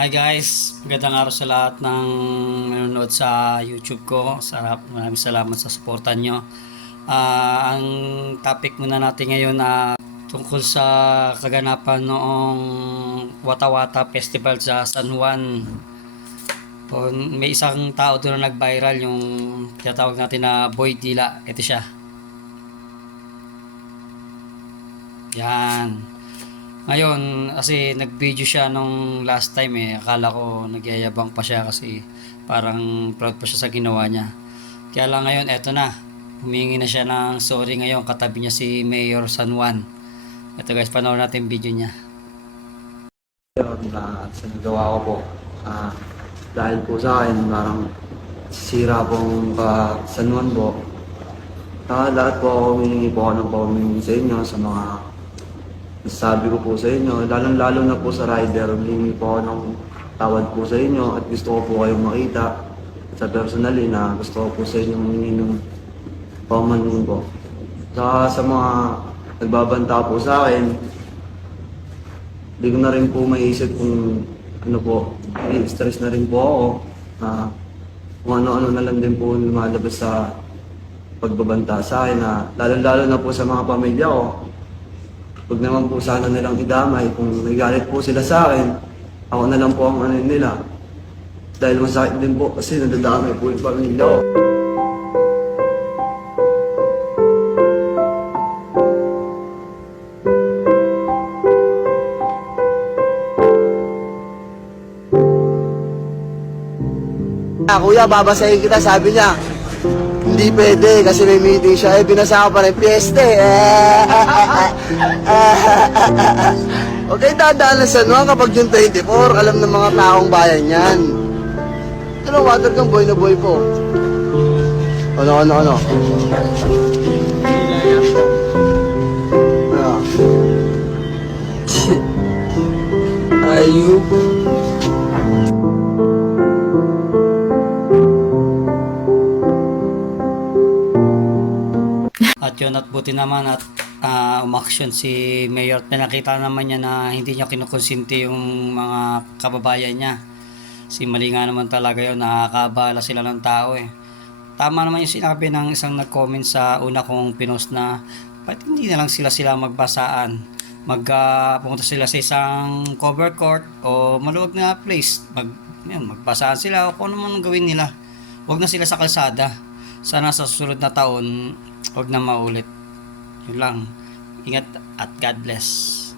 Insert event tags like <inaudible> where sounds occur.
Hi guys, magandang araw sa lahat ng nanonood sa YouTube ko. Sarap, maraming salamat sa suportan nyo. Ah, ang topic muna natin ngayon na tungkol sa kaganapan noong Wata-Wata Festival sa San Juan. May isang tao doon na nag-viral yung tinatawag natin na Boy Dila. Ito siya. Yan. Ngayon, kasi nag-video siya nung last time eh. Akala ko nagyayabang pa siya kasi parang proud pa siya sa ginawa niya. Kaya lang ngayon, eto na. Humingi na siya ng sorry ngayon. Katabi niya si Mayor San Juan. Ito guys, panoorin natin video niya. Yun, na sa nagawa ko po. Ah, dahil po sa akin, parang sira pong ka San Juan po. Ah, lahat po ako humingi po ako ng paumingi sa inyo sa mga sabi ko po sa inyo, lalong-lalo na po sa rider, humingi po ako ng tawad po sa inyo at gusto ko po kayong makita sa personally na gusto ko po sa inyo humingi ng paumanhin po. Saka sa mga nagbabanta po sa akin, hindi ko na rin po maiisip kung ano po, stress na rin po ako. na kung ano-ano na lang din po lumalabas sa pagbabanta sa akin na lalo-lalo na po sa mga pamilya ko. Huwag naman po sana nilang idamay kung may galit po sila sa akin. Ako na lang po ang ano nila. Dahil masakit din po kasi nadadamay po yung pamilya ko. Ah, kuya, babasahin kita, sabi niya. Hindi pwede kasi may meeting siya. Eh, binasa ko pa rin, piyeste. <laughs> Kayo dadaan sa San kapag June 24. Alam ng mga taong bayan yan. Ano, water kang boy na boy po. Ano, ano, ano? Ano? <laughs> Ayup. At yun, at buti naman at ah, umaksyon si Mayor. Pinakita naman niya na hindi niya kinukonsinti yung mga kababayan niya. Si mali nga naman talaga yun, nakakabala sila ng tao eh. Tama naman yung sinabi ng isang nag-comment sa una kong pinost na ba't hindi na lang sila sila magbasaan mag ah, pumunta sila sa isang cover court o maluwag na place mag yun, magbasaan sila o kung ano man gawin nila huwag na sila sa kalsada sana sa susunod na taon huwag na maulit. Yun lang. Ingat at God bless